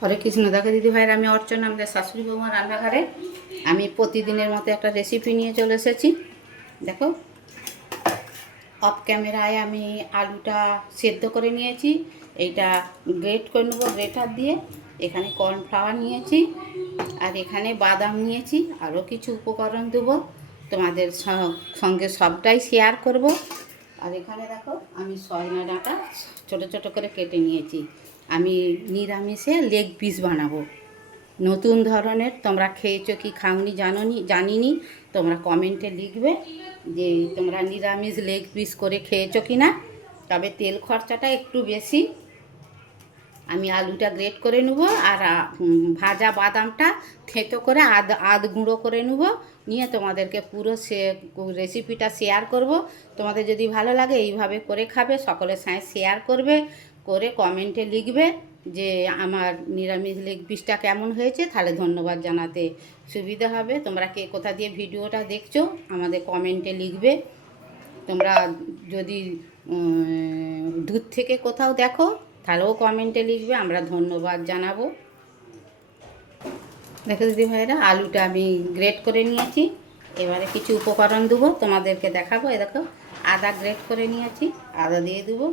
হরে কৃষ্ণ। দেখো দিদি ভাইয়ের, আমি অর্চনা, আমাদের শাশুড়ি বৌমা রান্নাঘরে। আমি প্রতিদিনের মতো একটা রেসিপি নিয়ে চলে এসেছি। দেখো, অফ ক্যামেরায় আমি আলুটা সেদ্ধ করে নিয়েছি। এইটা গ্রেট করে নেবো গ্রেটার দিয়ে। এখানে কর্নফ্লাওয়ার নিয়েছি, আর এখানে বাদাম নিয়েছি। আরও কিছু উপকরণ দেবো, তোমাদের সঙ্গে সবটাই শেয়ার করব। আর এখানে দেখো, আমি সজনা ডাঁটা ছোটো ছোটো করে কেটে নিয়েছি। আমি নিরামিষে লেগ পিস বানাবো, নতুন ধরনের। তোমরা খেয়েছো কি খাওনি জানিনি। তোমরা কমেন্টে লিখবে যে তোমরা নিরামিষ লেগ পিস করে খেয়েছো কি না। তবে তেল খরচাটা একটু বেশি। আমি আলুটা গ্রেট করে নেব, আর ভাজা বাদামটা থেঁতো করে আধ গুঁড়ো করে নেব। নিয়ে তোমাদেরকে পুরো রেসিপিটা শেয়ার করব। তোমাদের যদি ভালো লাগে এইভাবে করে খাবে, সকলের সাথে শেয়ার করবে, করে কমেন্টে লিখবে যে আমার নিরামিষ লেগ পিসটা কেমন হয়েছে। তাহলে ধন্যবাদ জানাতে সুবিধা হবে। তোমরা কে কোথা দিয়ে ভিডিওটা দেখছো আমাদের কমেন্টে লিখবে। তোমরা যদি দূর থেকে কোথাও দেখো তাহলেও কমেন্টে লিখবে, আমরা ধন্যবাদ জানাবো। দেখো দিদি ভাইরা, আলুটা আমি গ্রেট করে নিয়েছি। এবারে কিছু উপকরণ দেবো, তোমাদেরকে দেখাবো। এ দেখো, আদা গ্রেট করে নিয়েছি, আদা দিয়ে দেবো।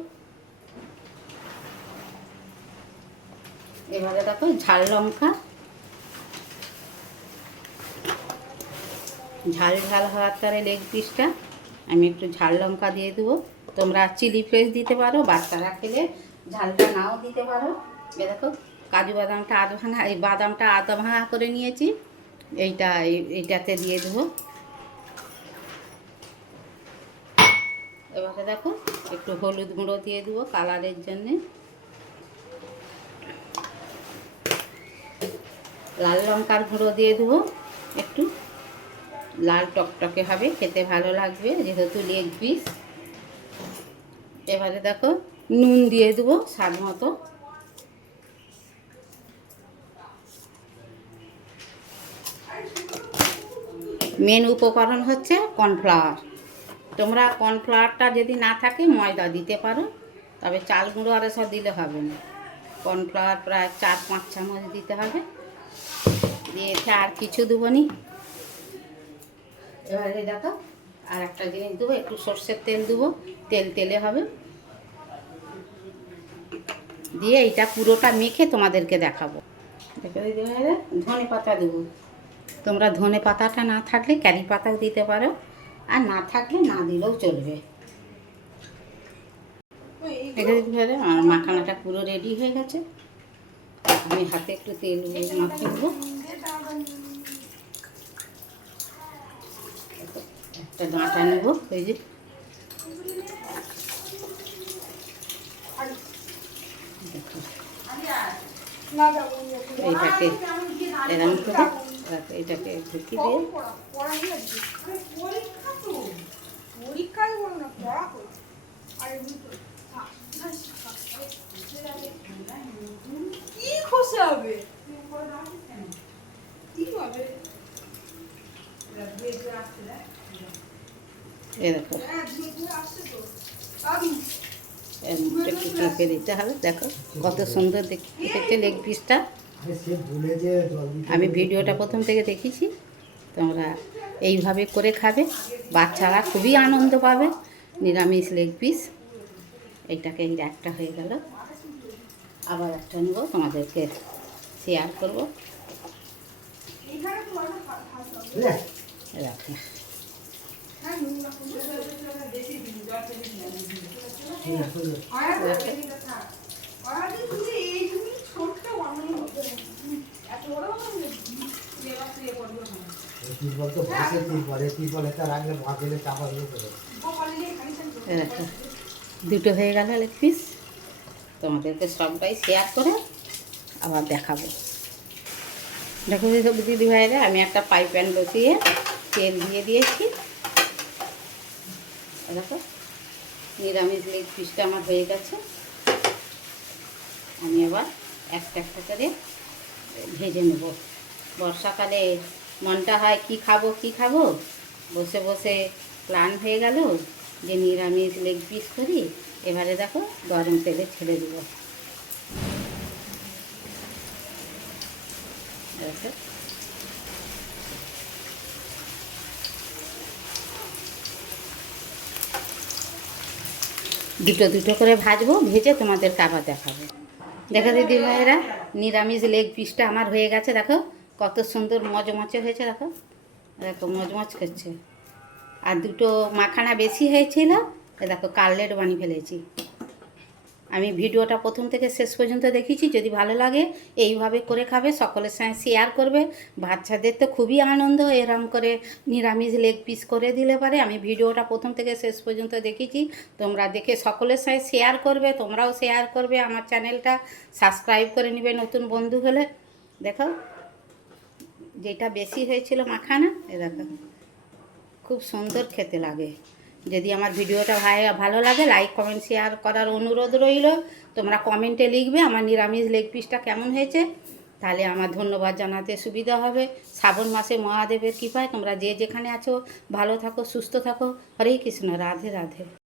এবারে দেখো, ঝাল লঙ্কা, ঝাল ঝাল হওয়ার তারে লেগ পিসটা আমি একটু ঝাল লঙ্কা দিয়ে দেবো। তোমরা চিলি ফ্লেক্স দিতে পারো, বাচ্চারা খেলে ঝালটা নাও দিতে পারো। এ দেখো, কাজু বাদামটা আধ ভাঙা, এই বাদামটা আধা ভাঙা করে নিয়েছি, এইটাতে দিয়ে দেবো। এবারে দেখো, একটু হলুদ গুঁড়ো দিয়ে দেবো কালারের জন্যে। লাল লঙ্কার গুঁড়ো দিয়ে দেবো একটু, লাল টকটকে হবে, খেতে ভালো লাগবে যেহেতু লেগ পিস। এবারে দেখো, নুন দিয়ে দেবো স্বাদ মতো। মেন উপকরণ হচ্ছে কর্নফ্লাওয়ার। তোমরা কর্নফ্লাওয়ারটা যদি না থাকে ময়দা দিতে পারো, তবে চাল গুঁড়ো আর সব দিলে হবে না। কর্নফ্লাওয়ার প্রায় 4-5 চামচ দিতে হবে। দিয়েছে, আর কিছু দেবো নি। এবারে দেখো, আর একটা জিনিস দেবো, একটু সর্ষের তেল দেবো, তেলে হবে। দিয়ে এইটা পুরোটা মেখে তোমাদেরকে দেখাবো। দেখো দিদি ভাইরা, ধনে পাতা দেবো। তোমরা ধনে পাতাটা না থাকলে কারি পাতাও দিতে পারো, আর না থাকলে না দিলেও চলবে। দেখো দিদি ভাইরা, আমার মাখানাটা পুরো রেডি হয়ে গেছে। আমি হাতে একটু তেল মাখিয়ে দেবো। একটা ডাঁটা নেবো, এই যে এইটাকে এরকম করে এটাকে ঢুকি দিয়ে এরকম একটু চেপে দিতে হবে। দেখো কত সুন্দর দেখতে লেগ পিসটা। আমি ভিডিওটা প্রথম থেকে দেখেছি। তোমরা এইভাবে করে খাবে, বাচ্চারা খুবই আনন্দ পাবে। নিরামিষ লেগ পিস। এইটাকে এই একটা হয়ে গেল, আবার একটা নেব, তোমাদেরকে শেয়ার করবো। রাখো, দুটো হয়ে গেল লেগ পিস। তোমাদেরকে সবটাই শেয়ার করে আবার দেখাবো। দেখো দিদি ভাইরা, আমি একটা ফ্রাই প্যান বসিয়ে তেল দিয়ে দিয়েছি। দেখো, নিরামিষ লেগ পিসটা আমার হয়ে গেছে। আমি আবার একটা একটা করে ভেজে নেব। বর্ষাকালে মনটা হয় কি খাবো কি খাবো, বসে বসে প্ল্যান হয়ে গেল যে নিরামিষ লেগ পিস করি। এবারে দেখো, গরম তেলে ছেড়ে দেবো। দেখো দুটো দুটো করে ভাজবো, ভেজে তোমাদেরকে আবার দেখাবো। দেখো দিদি ভাইরা, নিরামিষ লেগ পিসটা আমার হয়ে গেছে। দেখো কত সুন্দর মচমচে হয়েছে, দেখো দেখো মচমচ করছে। আর দুটো মাখানা বেশি হয়েছিল, দেখো কাটলেট বানিয়ে ফেলেছি। আমি ভিডিওটা প্রথম থেকে শেষ পর্যন্ত দেখিয়েছি। যদি ভালো লাগে এইভাবে করে খাবে, সকলের সঙ্গে শেয়ার করবে। বাচ্চাদের তো খুবই আনন্দ এরম করে নিরামিষ লেগ পিস করে দিলে পারে। আমি ভিডিওটা প্রথম থেকে শেষ পর্যন্ত দেখিয়েছি, তোমরা দেখে সকলের সঙ্গে শেয়ার করবে, তোমরাও শেয়ার করবে। আমার চ্যানেলটা সাবস্ক্রাইব করে নেবে নতুন বন্ধু হলে। দেখো যেটা বেশি হয়েছিল মাখানা, এ দেখো খুব সুন্দর খেতে লাগে। যদি আমার ভিডিওটা ভালো লাগে, লাইক কমেন্ট শেয়ার করার অনুরোধ রইল। তোমরা কমেন্টে লিখবে আমার নিরামিষ লেগ পিসটা কেমন হয়েছে, তাহলে আমার ধন্যবাদ জানাতে সুবিধা হবে। শ্রাবণ মাসে মহাদেবের কৃপায় তোমরা যে যেখানে আছো ভালো থাকো, সুস্থ থাকো। হরে কৃষ্ণ, রাধে রাধে।